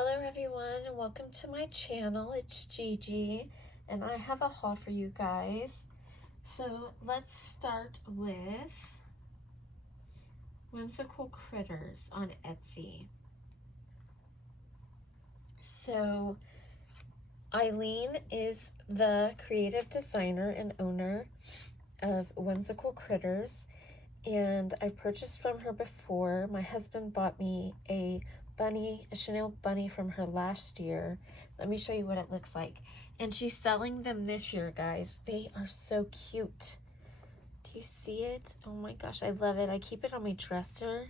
Hello everyone and welcome to my channel. It's Gigi and I have a haul for you guys. So let's start with Whimsical Critters on Etsy. So Eileen is the creative designer and owner of Whimsical Critters, and I've purchased from her before. My husband bought me a Chanel bunny from her last year. Let me show you what it looks like. And she's selling them this year, guys. They are so cute. Do you see it? Oh my gosh, I love it. I keep it on my dresser.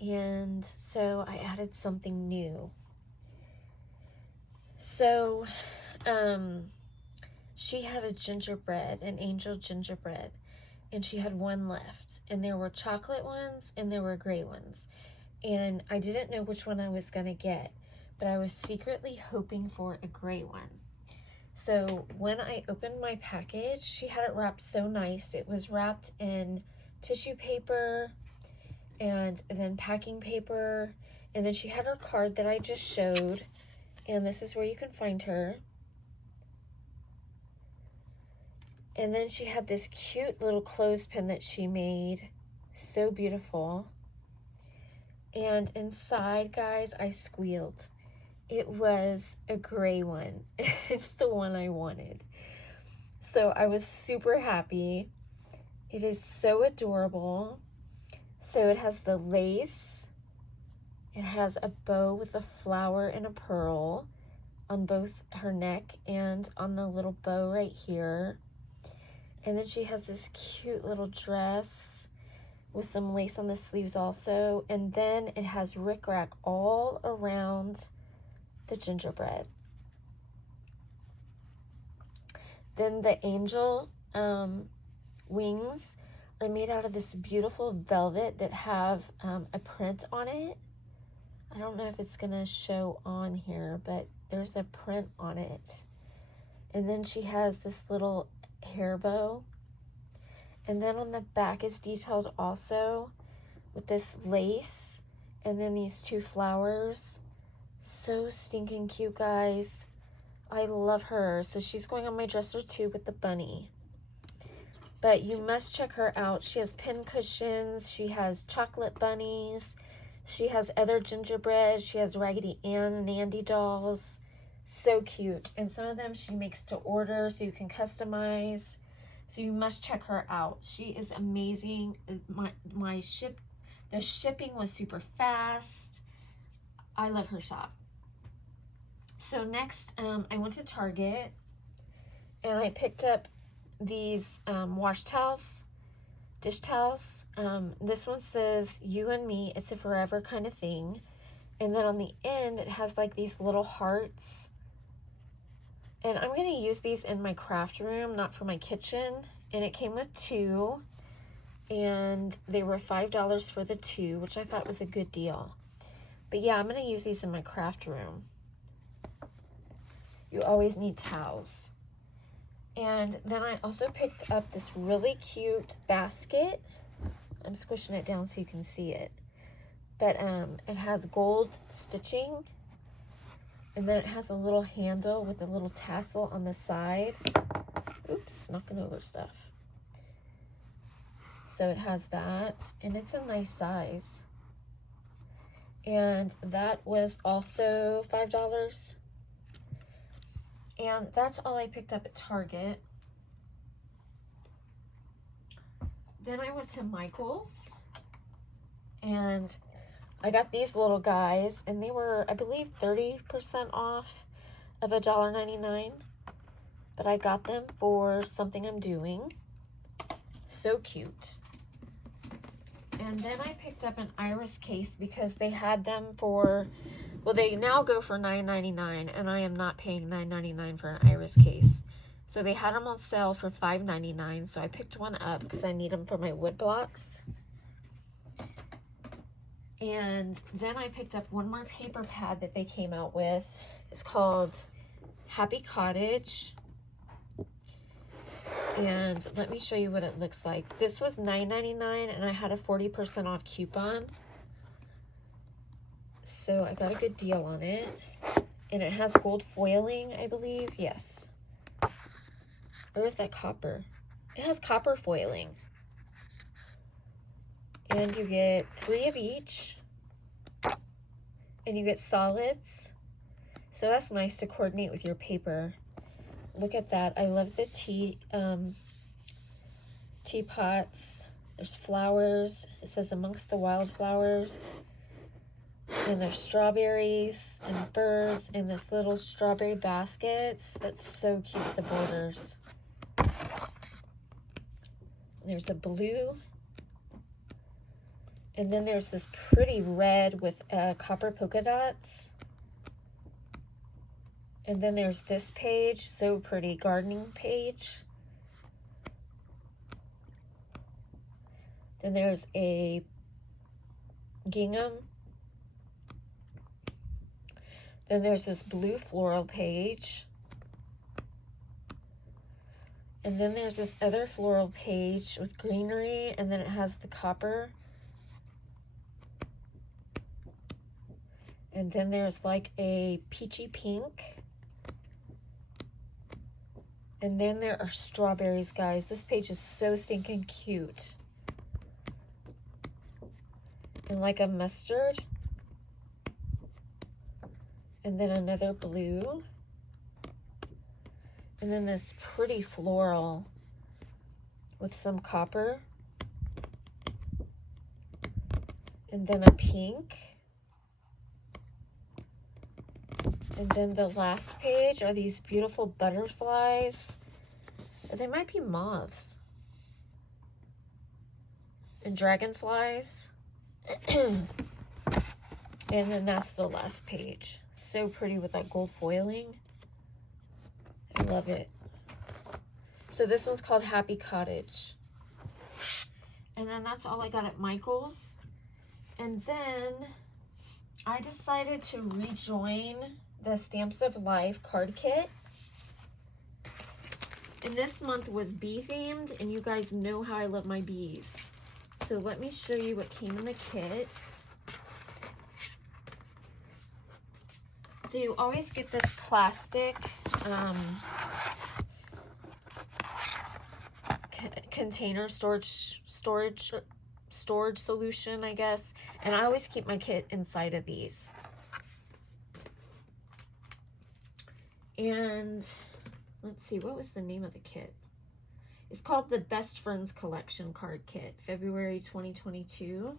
And so I added something new. So, she had a gingerbread, an angel gingerbread, and she had one left. And there were chocolate ones and there were gray ones. And I didn't know which one I was gonna get, but I was secretly hoping for a gray one. So when I opened my package, she had it wrapped so nice. It was wrapped in tissue paper and then packing paper. And then she had her card that I just showed. And this is where you can find her. And then she had this cute little clothespin that she made. So beautiful. And inside, guys, I squealed. It was a gray one. It's the one I wanted. So I was super happy. It is so adorable. So it has the lace. It has a bow with a flower and a pearl on both her neck and on the little bow right here. And then she has this cute little dress with some lace on the sleeves also. And then it has rickrack all around the gingerbread. Then the angel wings are made out of this beautiful velvet that have a print on it. I don't know if it's gonna show on here, but there's a print on it. And then she has this little hair bow. And then on the back is detailed also with this lace and then these two flowers. So stinking cute, guys. I love her. So she's going on my dresser too with the bunny. But you must check her out. She has pin cushions. She has chocolate bunnies. She has other gingerbread. She has Raggedy Ann and Andy dolls. So cute. And some of them she makes to order so you can customize. So you must check her out. She is amazing. The shipping was super fast. I love her shop. So next, I went to Target and I picked up these wash towels, dish towels. This one says you and me, it's a forever kind of thing. And then on the end, it has like these little hearts. And I'm going to use these in my craft room, not for my kitchen. And it came with two. And they were $5 for the two, which I thought was a good deal. But yeah, I'm going to use these in my craft room. You always need towels. And then I also picked up this really cute basket. I'm squishing it down so you can see it. But it has gold stitching. And then it has a little handle with a little tassel on the side. Oops, knocking over stuff. So it has that, and it's a nice size. And that was also $5. And that's all I picked up at Target. Then I went to Michael's, and I got these little guys, and they were, I believe, 30% off of $1.99. But I got them for something I'm doing. So cute. And then I picked up an iris case because they had them for, well, they now go for $9.99, and I am not paying $9.99 for an iris case. So they had them on sale for $5.99, so I picked one up because I need them for my wood blocks. And then I picked up one more paper pad that they came out with. It's called Happy Cottage. And let me show you what it looks like. This was $9.99 and I had a 40% off coupon. So I got a good deal on it. And it has gold foiling, I believe. Yes. Or is that copper? It has copper foiling. And you get 3 of each. And you get solids. So that's nice to coordinate with your paper. Look at that. I love the teapots. There's flowers. It says amongst the wildflowers. And there's strawberries and birds and this little strawberry baskets. That's so cute, the borders. There's a blue. And then there's this pretty red with copper polka dots. And then there's this page, so pretty, gardening page. Then there's a gingham. Then there's this blue floral page. And then there's this other floral page with greenery, and then it has the copper. And then there's like a peachy pink. And then there are strawberries, guys. This page is so stinking cute. And like a mustard. And then another blue. And then this pretty floral with some copper. And then a pink. And then the last page are these beautiful butterflies. They might be moths. And dragonflies. And then that's the last page. So pretty with that gold foiling. I love it. So this one's called Happy Cottage. And then that's all I got at Michael's. And then I decided to rejoin the Stamps of Life card kit. And this month was bee themed, and you guys know how I love my bees. So let me show you what came in the kit. So you always get this plastic container storage solution, I guess. And I always keep my kit inside of these. And let's see, what was the name of the kit? It's called the Best Friends Collection Card Kit, February 2022.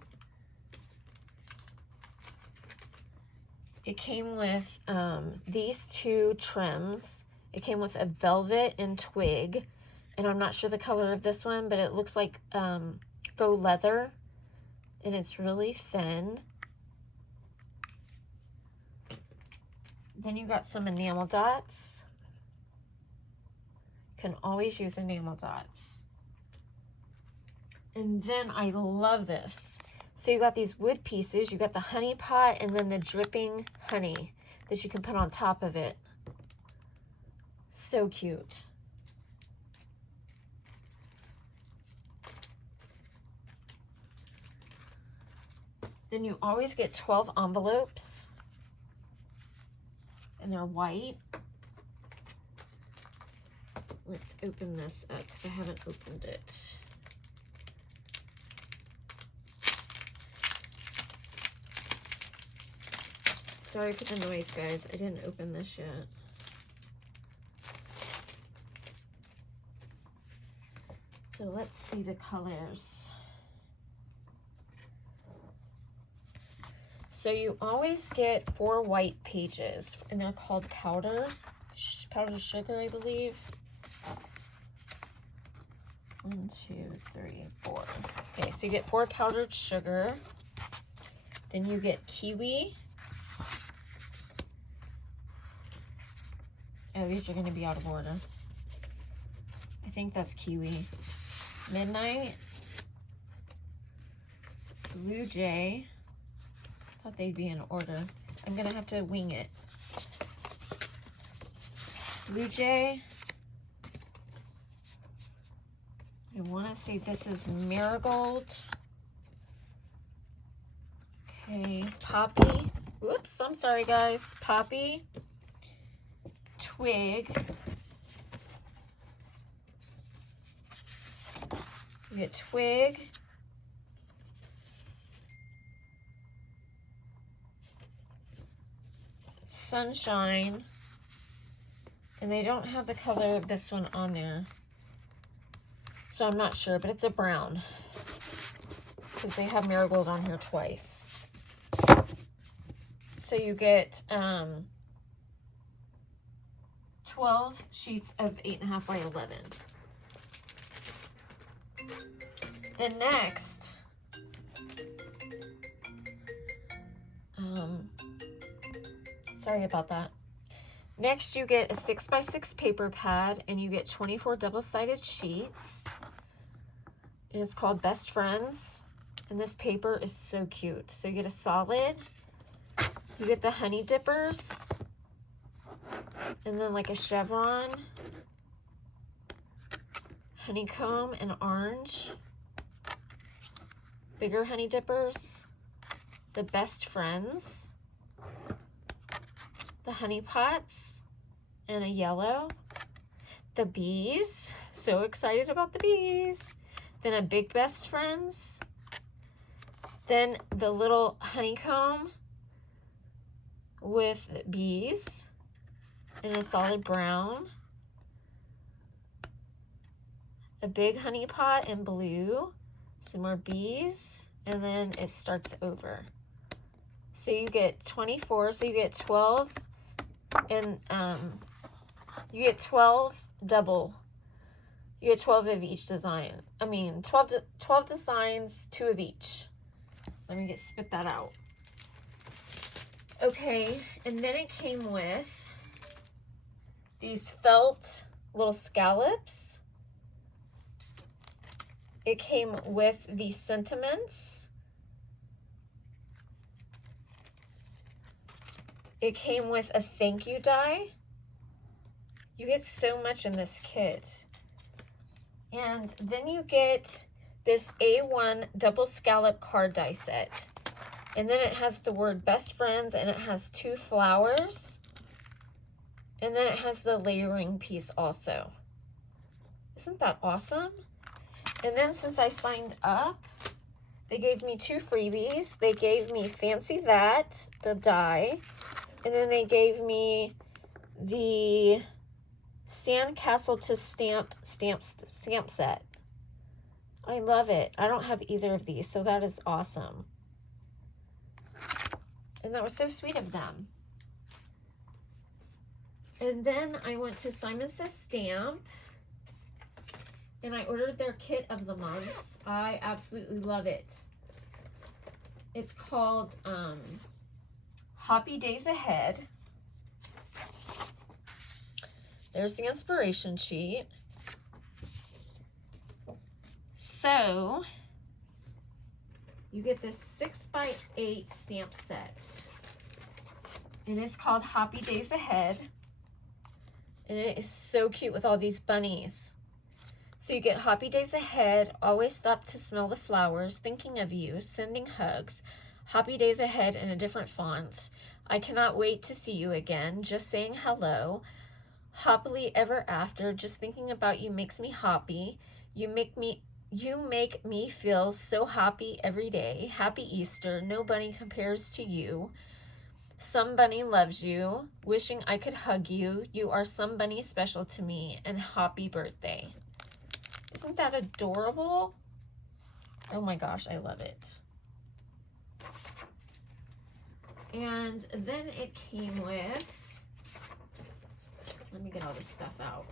It came with these 2 trims. It came with a velvet and twig. And I'm not sure the color of this one, but it looks like faux leather. And it's really thin. Then you got some enamel dots. Can always use enamel dots. And then I love this. So you got these wood pieces. You got the honey pot and then the dripping honey that you can put on top of it. So cute. Then you always get 12 envelopes. And they're white. Let's open this up because I haven't opened it. Sorry for the noise, guys. I didn't open this yet. So let's see the colors. So you always get 4 white pages, and they're called powdered sugar, I believe. 1, 2, 3, 4. Okay, so you get 4 powdered sugar. Then you get kiwi. Oh, these are going to be out of order. I think that's kiwi. Midnight. Blue jay. Thought they'd be in order. I'm going to have to wing it. Blue jay. I want to say this is marigold. Okay, poppy. Whoops, I'm sorry guys. Poppy, twig. You get twig, sunshine, and they don't have the color of this one on there, so I'm not sure, but it's a brown because they have marigold on here twice. So you get 12 sheets of 8.5 by 11. Then next, sorry about that. Next you get a 6x6 paper pad, and you get 24 double-sided sheets. And it's called Best Friends. And this paper is so cute. So you get a solid, you get the honey dippers, and then like a chevron, honeycomb and orange, bigger honey dippers, the Best Friends, the honey pots, and a yellow, the bees, so excited about the bees, then a big Best Friends, then the little honeycomb with bees in a solid brown, a big honey pot in blue, some more bees, and then it starts over. So you get 24, so you get 12, and you get 12 double. You get 12 of each design. I mean, 12 designs, 2 of each. Let me spit that out. Okay, and then it came with these felt little scallops. It came with the sentiments. It came with a thank you die. You get so much in this kit. And then you get this A1 double scallop card die set. And then it has the word Best Friends, and it has 2 flowers. And then it has the layering piece also. Isn't that awesome? And then since I signed up, they gave me 2 freebies. They gave me Fancy That, the die. And then they gave me the Sandcastle to Stamp set. I love it. I don't have either of these, so that is awesome. And that was so sweet of them. And then I went to Simon Says Stamp, and I ordered their kit of the month. I absolutely love it. It's called Hoppy Days Ahead. There's the inspiration sheet. So you get this 6x8 stamp set, and it's called Hoppy Days Ahead, and it is so cute with all these bunnies. So you get Hoppy Days Ahead, always stop to smell the flowers, thinking of you, sending hugs, Hoppy Days Ahead in a different font, I cannot wait to see you again, just saying hello, happily ever after, just thinking about you makes me happy, you make me feel so happy every day, happy Easter, no bunny compares to you, some bunny loves you, wishing I could hug you, you are some bunny special to me, and happy birthday. Isn't that adorable? Oh my gosh, I love it. And then it came with, let me get all this stuff out.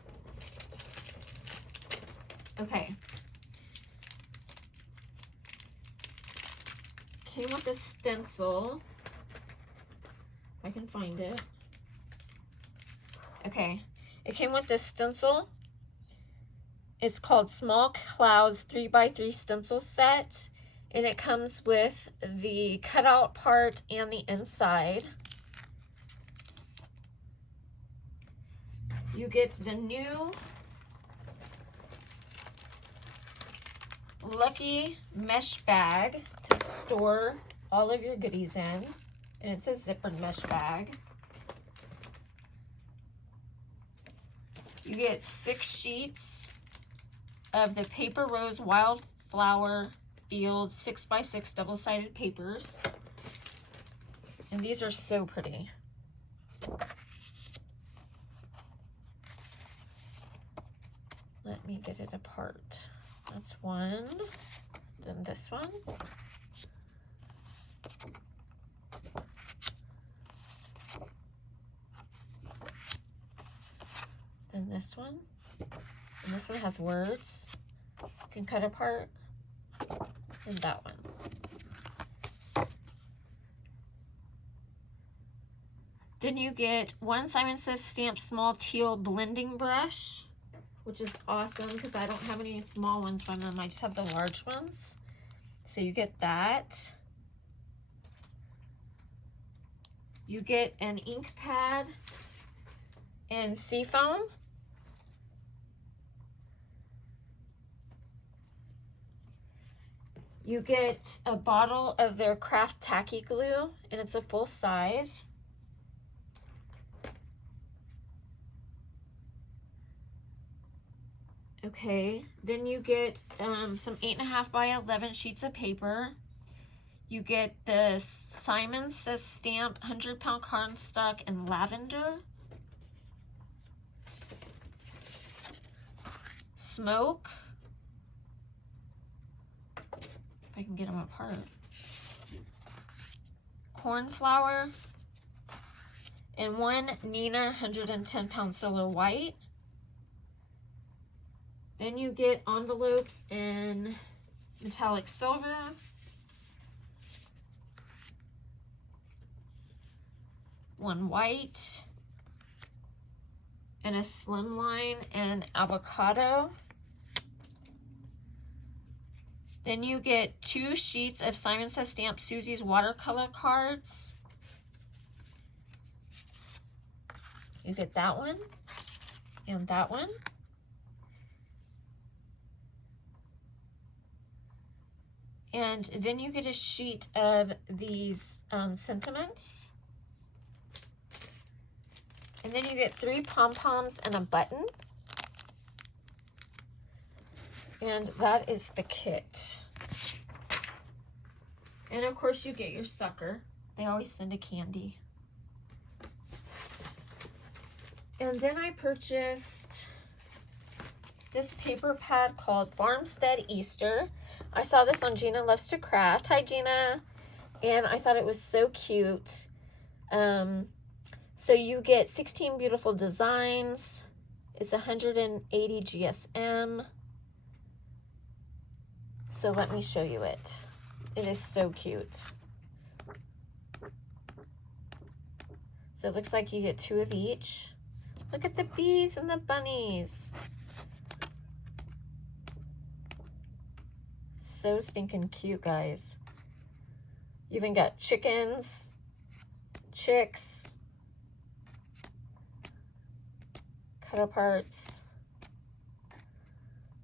Okay. Came with a stencil. If I can find it. Okay. It came with this stencil. It's called Small Clouds 3x3 stencil set. And it comes with the cutout part and the inside. You get the new Lucky mesh bag to store all of your goodies in. And it's a zippered mesh bag. You get 6 sheets of the Paper Rose Wildflower Field 6x6 double-sided papers. And these are so pretty. Let me get it apart. That's one. Then this one. Then this one. And this one has words. You can cut apart. And that one. Then you get one Simon Says Stamp Small Teal Blending Brush, which is awesome because I don't have any small ones from them. I just have the large ones. So you get that. You get an ink pad and seafoam. You get a bottle of their craft tacky glue, and it's a full size. Okay, then you get some 8.5 by 11 sheets of paper. You get the Simon Says Stamp 100-pound cardstock in lavender. Smoke. If I can get them apart. Cornflower. And one Nina 110-pound Solar White. Then you get envelopes in metallic silver. One white. And a slimline and avocado. Then you get 2 sheets of Simon Says Stamp Susie's watercolor cards. You get that one and that one. And then you get a sheet of these sentiments. And then you get 3 pom-poms and a button. And that is the kit. And of course you get your sucker. They always send a candy. And then I purchased this paper pad called Farmstead Easter. I saw this on Gina Loves to Craft. Hi, Gina. And I thought it was so cute. So you get 16 beautiful designs. It's 180 GSM. So let me show you it. It is so cute. So it looks like you get 2 of each. Look at the bees and the bunnies. So stinking cute, guys. You even got chickens, chicks, cut aparts.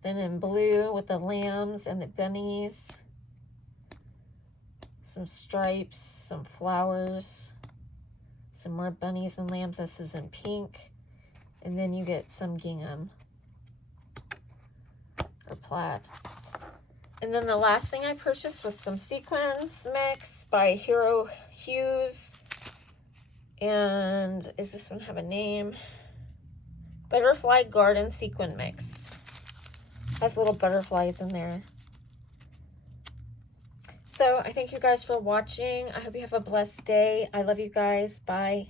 Then in blue with the lambs and the bunnies. Some stripes, some flowers, some more bunnies and lambs. This is in pink. And then you get some gingham or plaid. And then the last thing I purchased was some sequins mix by Hero Hues. And does this one have a name? Butterfly Garden Sequin Mix. Has little butterflies in there. So I thank you guys for watching. I hope you have a blessed day. I love you guys. Bye.